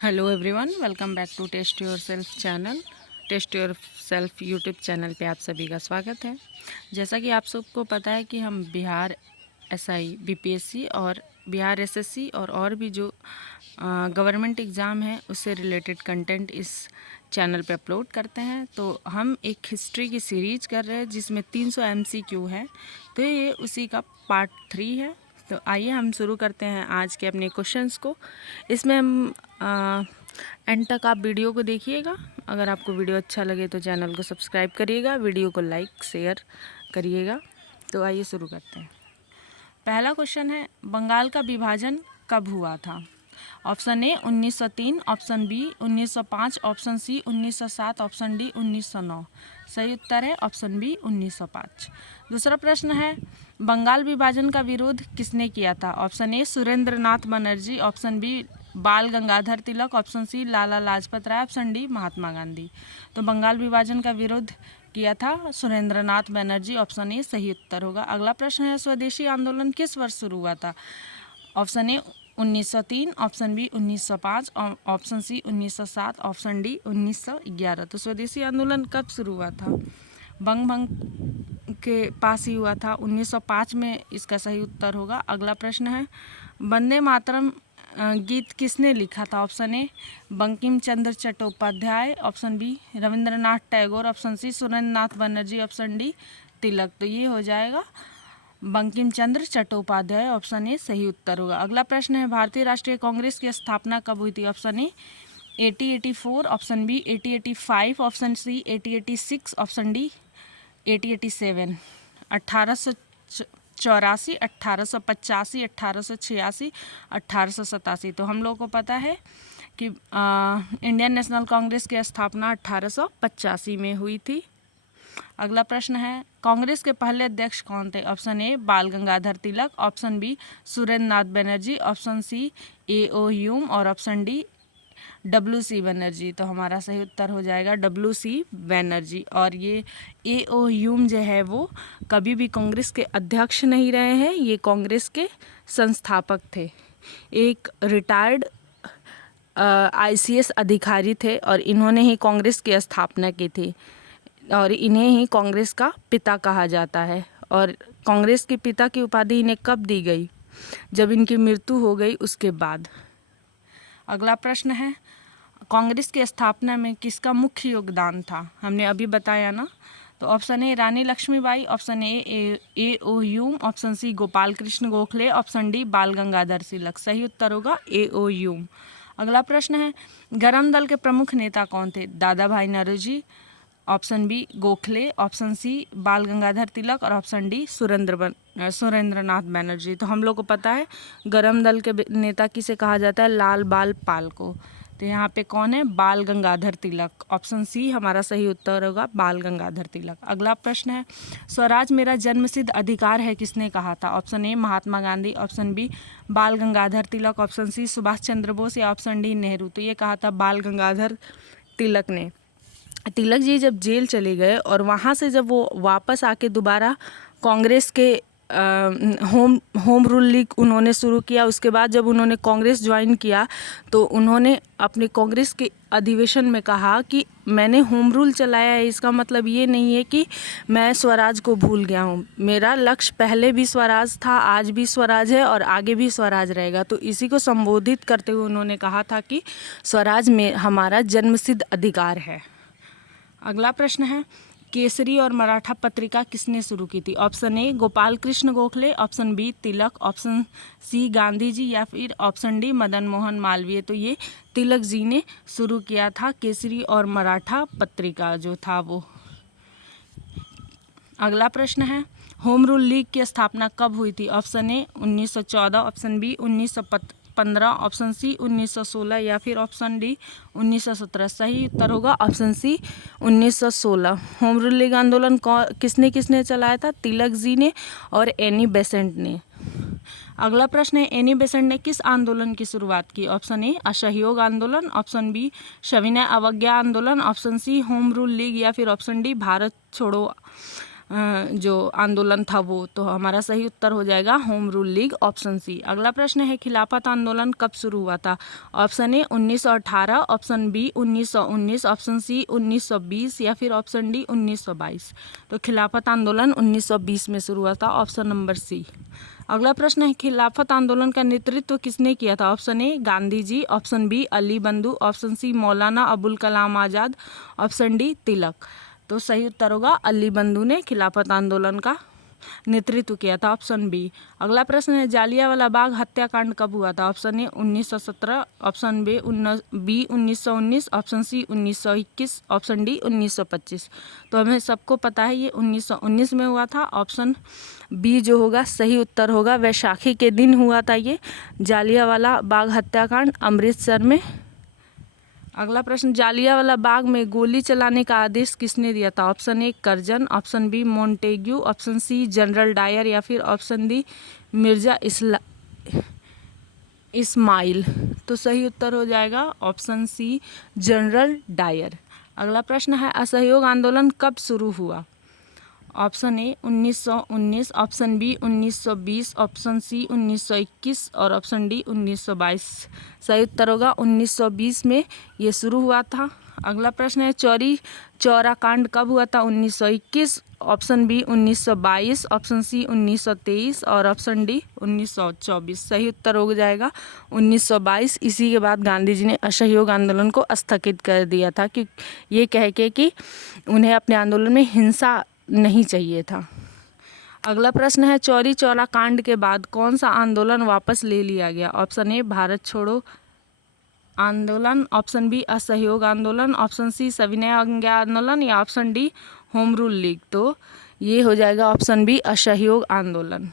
Hello everyone, welcome back to test yourself channel. Test yourself YouTube channel पे आप सभी का स्वागत है। जैसा कि आप सबको पता है कि हम बिहार एसआई, बीपीएससी और बिहार एसएससी और भी जो गवर्नमेंट एग्ज़ाम है उससे रिलेटेड कंटेंट इस चैनल पे अपलोड करते हैं। तो हम एक हिस्ट्री की सीरीज कर रहे हैं जिसमें 300 एमसीक्यू है, तो ये उसी का पार्ट 3 है। तो आइए हम शुरू करते हैं आज के अपने क्वेश्चंस को। इसमें हम एंड तक आप वीडियो को देखिएगा। अगर आपको वीडियो अच्छा लगे तो चैनल को सब्सक्राइब करिएगा, वीडियो को लाइक शेयर करिएगा। तो आइए शुरू करते हैं। पहला क्वेश्चन है, बंगाल का विभाजन कब हुआ था? Option A 1903, option B 1905, option C 1907, option D 1909। सही उत्तर है ऑप्शन बी 1905। दूसरा प्रश्न है, बंगाल विभाजन का विरोध किसने किया था? Option A Surendra Nath Banerjee, option B Bal Gangadhar Tilak, option C Lala Lajpat Rai, option D Mahatma Gandhi. तो बंगाल विभाजन का विरोध किया था सुरेंद्र नाथ बनर्जी, ऑप्शन ए सही उत्तर होगा। अगला प्रश्न है, स्वदेशी आंदोलन किस वर्ष शुरू हुआ था? Option A 1903, option B 1905, option C 1907, option D 1911। तो स्वदेशी आंदोलन कब शुरू हुआ था? बंग भंग के पास ही हुआ था 1905 में, इसका सही उत्तर होगा। अगला प्रश्न है, वंदे मातरम गीत किसने लिखा था? Option A Bankim Chandra Chattopadhyay, option B Rabindranath Tagore, option C Surendra Nath Banerjee, option D Tilak. तो ये हो जाएगा बंकिम चंद्र चट्टोपाध्याय, ऑप्शन ए सही उत्तर होगा। अगला प्रश्न है, भारतीय राष्ट्रीय कांग्रेस की स्थापना कब हुई थी? Option A 1884, option B 1885, option C 1886, option D 1887। 1884, 1885, 1886, 1887। तो हम लोगों को पता है कि इंडियन नेशनल कांग्रेस की स्थापना 1885 में हुई थी। अगला प्रश्न है, कांग्रेस के पहले अध्यक्ष कौन थे? Option A Bal Gangadhar Tilak, option B Surendra Nath Banerjee, option C A.O. Hume और ऑप्शन डी W.C. बनर्जी। तो हमारा सही उत्तर हो जाएगा W.C. बनर्जी। और ये A.O. ह्यूम जो है वो कभी भी कांग्रेस के अध्यक्ष नहीं रहे हैं, ये कांग्रेस के संस्थापक थे। एक रिटायर्ड ICS अधिकारी थे और इन्होंने ही कांग्रेस की स्थापना की थी और इन्हें ही कांग्रेस का पिता कहा जाता है। और कांग्रेस के पिता की उपाधि इन्हें कब दी गई? जब इनकी मृत्यु हो गई उसके बाद। अगला प्रश्न है, कांग्रेस की स्थापना में किसका मुख्य योगदान था? हमने अभी बताया ना। तो option A Rani Lakshmibai, option A A.O. Hume, option C Gopal Krishna Gokhale, option D Bal Gangadhar तिलक। सही उत्तर होगा A.O. ह्यूम। अगला प्रश्न है, गरम दल के प्रमुख नेता कौन थे? Dadabhai Naoroji, option B Gokhale, option C Bal Gangadhar Tilak और ऑप्शन डी सुरेंद्र नाथ बनर्जी। तो हम लोग को पता है गरम दल के नेता किसे कहा जाता है? लाल बाल पाल को। तो यहाँ पे कौन है? बाल गंगाधर तिलक। ऑप्शन सी हमारा सही उत्तर होगा, बाल गंगाधर तिलक। अगला प्रश्न है, स्वराज मेरा जन्मसिद्ध अधिकार है किसने कहा था? Option A Mahatma Gandhi, option B Bal Gangadhar Tilak, option C Subhash Chandra Bose या ऑप्शन डी नेहरू। तो ये कहा था बाल गंगाधर तिलक ने। तिलक जी जब जेल चले गए और वहाँ से जब वो वापस आके दोबारा कांग्रेस के होम रूल लीग उन्होंने शुरू किया, उसके बाद जब उन्होंने कांग्रेस ज्वाइन किया तो उन्होंने अपने कांग्रेस के अधिवेशन में कहा कि मैंने होम रूल चलाया है, इसका मतलब ये नहीं है कि मैं स्वराज को भूल गया हूँ। मेरा लक्ष्य पहले भी स्वराज था, आज भी स्वराज है और आगे भी स्वराज रहेगा। तो इसी को संबोधित करते हुए उन्होंने कहा था कि स्वराज में हमारा जन्मसिद्ध अधिकार है। अगला प्रश्न है, केसरी और मराठा पत्रिका किसने शुरू की थी? Option A Gopal Krishna Gokhale, option B Tilak, option C Gandhi ji या फिर ऑप्शन डी मदन मोहन मालवीय। तो ये तिलक जी ने शुरू किया था केसरी और मराठा पत्रिका जो था वो। अगला प्रश्न है, होम रूल लीग की स्थापना कब हुई थी? Option A 1914, option B 1915, option C 1916 या फिर ऑप्शन डी 1917। सही उत्तर होगा option C 1916। Home rule league आंदोलन किसने किसने चलाया था? तिलक जी ने और एनी बेसेंट ने। अगला प्रश्न है, एनी बेसेंट ने किस आंदोलन की शुरुआत की? ऑप्शन ए असहयोग आंदोलन, ऑप्शन बी सविनय अवज्ञा आंदोलन, option C home rule league या फिर ऑप्शन डी भारत छोड़ो जो आंदोलन था वो, तो हमारा सही उत्तर हो जाएगा home rule league, option C. अगला प्रश्न है खिलाफत आंदोलन कब शुरू हुआ था? Option A 1918, option B 1919, option C 1920 या फिर ऑप्शन डी 1922। तो खिलाफत आंदोलन 1920 में शुरू हुआ था, ऑप्शन नंबर सी। अगला प्रश्न है खिलाफत आंदोलन का नेतृत्व किसने किया था? Option A Gandhi ji, option B Ali बंधु, option C Maulana Abul Kalam Azad, option D Tilak. तो सही उत्तर होगा अली बंधु ने खिलाफत आंदोलन का नेतृत्व किया था, ऑप्शन बी। अगला प्रश्न है जालियांवाला बाग हत्याकांड कब हुआ था? Option A 1917, option B 1919, option C 1921, option D 1925। तो हमें सबको पता है ये 1919 में हुआ था, ऑप्शन बी जो होगा सही उत्तर होगा। वैशाखी के दिन हुआ था ये जालियांवाला बाग हत्याकांड अमृतसर में। अगला प्रश्न जालियांवाला बाग में गोली चलाने का आदेश किसने दिया था? Option A Curzon, option B Montagu, option C general Dyer या फिर ऑप्शन डी मिर्जा इस्माइल। तो सही उत्तर हो जाएगा ऑप्शन सी जनरल डायर। अगला प्रश्न है असहयोग आंदोलन कब शुरू हुआ? Option A 1919, option B 1920, option C 1921 और ऑप्शन डी 1922। सही उत्तर होगा 1920 में ये शुरू हुआ था। अगला प्रश्न है चौरी चौरा कांड कब हुआ था? 1921, ऑप्शन बी 1922, ऑप्शन सी 1923 और ऑप्शन डी 1924। सही उत्तर हो जाएगा 1922। इसी के बाद गांधी जी ने असहयोग आंदोलन को स्थगित कर दिया था कि ये कह के कि उन्हें अपने आंदोलन में हिंसा नहीं चाहिए था। अगला प्रश्न है चौरी चौरा कांड के बाद कौन सा आंदोलन वापस ले लिया गया? ऑप्शन ए भारत छोड़ो आंदोलन, ऑप्शन बी असहयोग आंदोलन, ऑप्शन सी सविनय अवज्ञा आंदोलन या option D home rule league. तो ये हो जाएगा ऑप्शन बी असहयोग आंदोलन।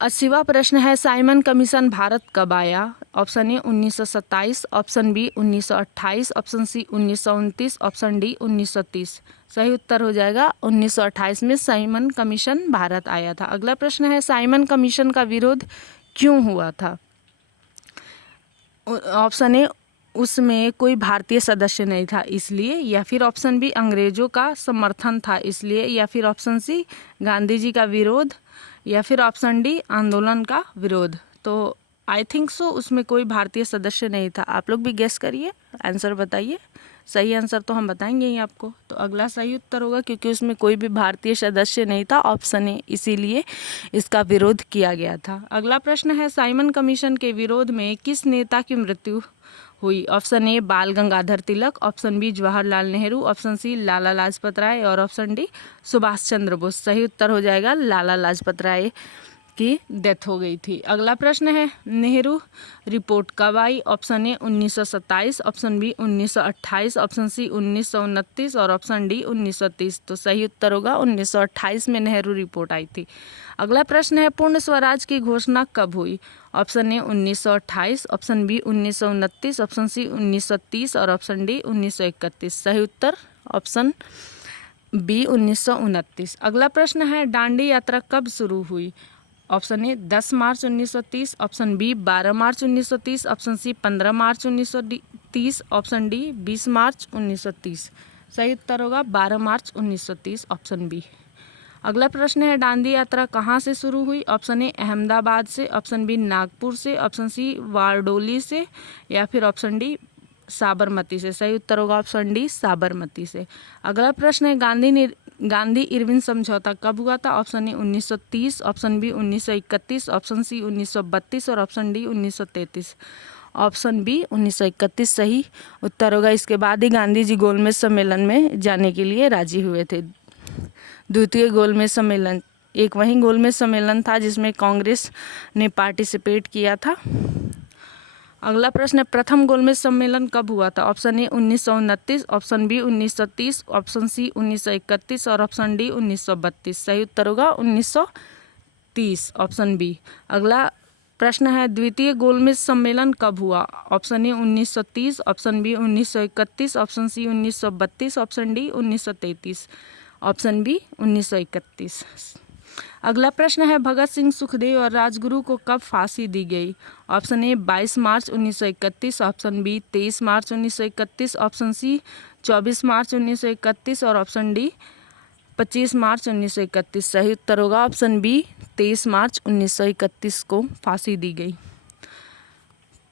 80वां प्रश्न है साइमन कमीशन भारत कब आया? Option A 1927, option B 1928, option C 1929, option D 1930। सही उत्तर हो जाएगा 1928 में साइमन कमीशन भारत आया था। अगला प्रश्न है साइमन कमीशन का विरोध क्यों हुआ था? ऑप्शन ए उसमें कोई भारतीय सदस्य नहीं था इसलिए, या फिर ऑप्शन बी अंग्रेजों का समर्थन था इसलिए, या फिर ऑप्शन सी गांधी जी का विरोध, या फिर ऑप्शन डी आंदोलन का विरोध। तो आई थिंक सो उसमें कोई भारतीय सदस्य नहीं था। आप लोग भी गेस करिए, आंसर बताइए। सही आंसर तो हम बताएंगे ही आपको। तो अगला सही उत्तर होगा क्योंकि उसमें कोई भी भारतीय सदस्य नहीं था, ऑप्शन ए, इसीलिए इसका विरोध किया गया था। अगला प्रश्न है साइमन कमीशन के विरोध में किस नेता की मृत्यु हुई? Option A Bal Gangadhar Tilak, option B Jawaharlal Nehru, option C Lala Lajpat Rai और ऑप्शन डी सुभाष चंद्र बोस। सही उत्तर हो जाएगा लाला लाजपत राय की डेथ हो गई थी। अगला प्रश्न है नेहरू रिपोर्ट कब आई? Option A 1927, option B 1928, option C 1929 और ऑप्शन डी 1930। तो सही उत्तर होगा 1928 में नेहरू रिपोर्ट आई थी। अगला प्रश्न है पूर्ण स्वराज की घोषणा कब हुई? Option A 1928, option B 1929, option C 1930 और ऑप्शन डी 1931। सही उत्तर ऑप्शन बी 1929। अगला प्रश्न है दांडी यात्रा कब शुरू हुई? Option A 10 March 1930, option B 12 March 1930, option C 15 March 1930, option D 20 March 1930। सही उत्तर होगा 12 मार्च 1930, ऑप्शन बी। अगला प्रश्न है दांडी यात्रा कहाँ से शुरू हुई? ऑप्शन ए अहमदाबाद से, ऑप्शन बी नागपुर से, ऑप्शन सी वारडोली से या फिर ऑप्शन डी साबरमती से। सही उत्तर होगा ऑप्शन डी साबरमती से। अगला प्रश्न है गांधी इरविन समझौता कब हुआ था? Option A 1930, option B 1931, option C 1932 और ऑप्शन डी 1933। ऑप्शन बी 1931 सही उत्तर होगा। इसके बाद ही गांधी जी गोलमेज सम्मेलन में जाने के लिए राजी हुए थे। द्वितीय गोलमेज सम्मेलन, एक वही गोलमेज सम्मेलन था जिसमें कांग्रेस ने पार्टिसिपेट किया था। अगला प्रश्न है प्रथम गोलमेज सम्मेलन कब हुआ था? Option A 1929, option B 1930, option C 1931 और ऑप्शन डी 1932। सही उत्तर होगा 1930, ऑप्शन बी। अगला प्रश्न है द्वितीय गोलमेज सम्मेलन कब हुआ? Option A 1930, option B 1931, option C 1932, option D 1933। Option B 1931। अगला प्रश्न है भगत सिंह, सुखदेव और राजगुरु को कब फांसी दी गई? Option A 22 March 1931, option B 23 March 1931, option C 24 March 1931 और ऑप्शन डी 25 मार्च 1931। सही उत्तर होगा ऑप्शन बी 23 मार्च 1931 को फांसी दी गई।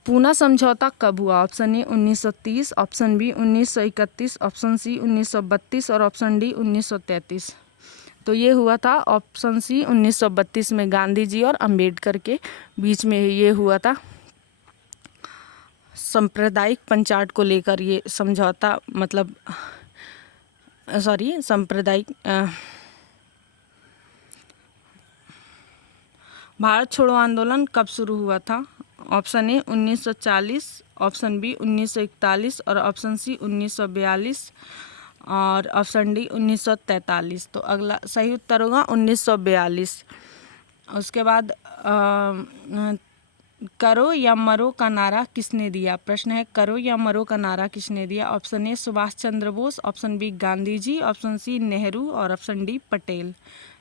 पूना समझौता कब हुआ? Option A 1930, option B 1931, option C 1932 और ऑप्शन डी 1933। तो ये हुआ था ऑप्शन सी 1932 में, गांधी जी और अंबेडकर के बीच में ये हुआ था। सांप्रदायिक पंचायत को लेकर ये समझौता, मतलब सांप्रदायिक भारत छोड़ो आंदोलन कब शुरू हुआ था? ऑप्शन ए 1940, ऑप्शन बी 1941 और ऑप्शन सी 1942 और ऑप्शन डी 1943। तो अगला सही उत्तर होगा 1942। उसके बाद करो या मरो का नारा किसने दिया? प्रश्न है करो या मरो का नारा किसने दिया? Option A Subhash Chandra Bose, option B Gandhi ji, option C Nehru और ऑप्शन डी पटेल।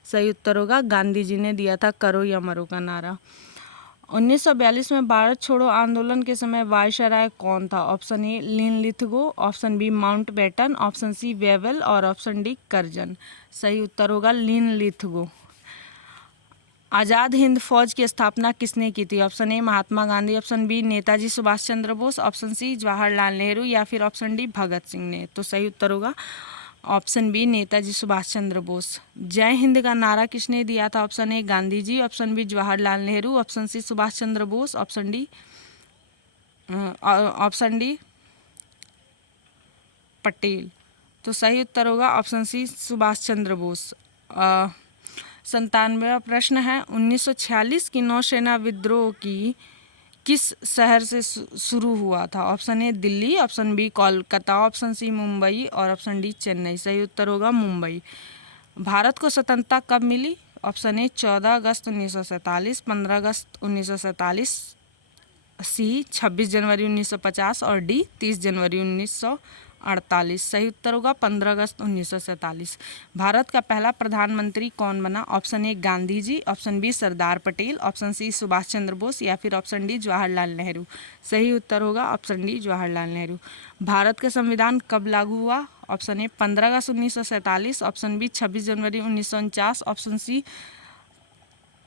सही उत्तर होगा गांधी जी ने दिया था करो या मरो का नारा। 1942 में भारत छोड़ो आंदोलन के समय वायसराय कौन था? Option A Linlithgow, option B Mountbatten, option C Wavell और ऑप्शन डी करजन। सही उत्तर होगा लिनलिथगो। आज़ाद हिंद फौज की स्थापना किसने की थी? Option A Mahatma Gandhi, option B Netaji Subhash Chandra Bose, option C Jawaharlal Nehru या फिर ऑप्शन डी भगत सिंह ने। तो सही उत्तर होगा ऑप्शन बी नेताजी सुभाष चंद्र बोस। जय हिंद का नारा किसने दिया था? Option A Gandhi ji, option B Jawaharlal Nehru, option C Subhash Chandra Bose, option D Patel. तो सही उत्तर होगा ऑप्शन सी सुभाष चंद्र बोस। 97वां प्रश्न है 1946 की नौसेना विद्रोह की किस शहर से शुरू हुआ था? Option A Delhi, option B Kolkata, option C Mumbai और ऑप्शन डी चेन्नई। सही उत्तर होगा मुंबई। भारत को स्वतंत्रता कब मिली? ऑप्शन ए 14 अगस्त 1947, 15 अगस्त 1947, सी 26 जनवरी 1950 और डी 30 जनवरी 1948। सही उत्तर होगा 15 अगस्त 1947। भारत का पहला प्रधानमंत्री कौन बना? Option A Gandhi ji, option B Sardar Patel, option C Subhash Chandra Bose या फिर ऑप्शन डी जवाहरलाल नेहरू। सही उत्तर होगा ऑप्शन डी जवाहरलाल नेहरू। भारत का संविधान कब लागू हुआ? ऑप्शन ए 15 अगस्त 1947, ऑप्शन बी 26 जनवरी 1949, ऑप्शन सी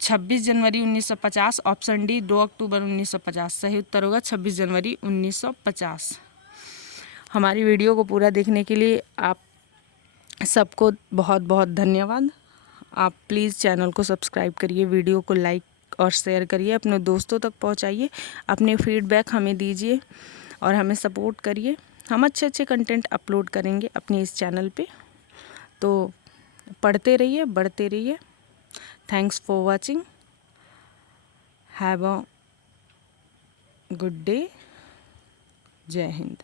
26 जनवरी 1950, ऑप्शन डी 2 अक्टूबर 1950। सही उत्तर होगा 26 जनवरी 1950। हमारी वीडियो को पूरा देखने के लिए आप सबको बहुत बहुत धन्यवाद। आप प्लीज़ चैनल को सब्सक्राइब करिए, वीडियो को लाइक और शेयर करिए, अपने दोस्तों तक पहुंचाइए, अपने फीडबैक हमें दीजिए और हमें सपोर्ट करिए। हम अच्छे कंटेंट अपलोड करेंगे अपने इस चैनल पे, तो पढ़ते रहिए, बढ़ते रहिए। Thanks for watching. Have a good day. जय हिंद।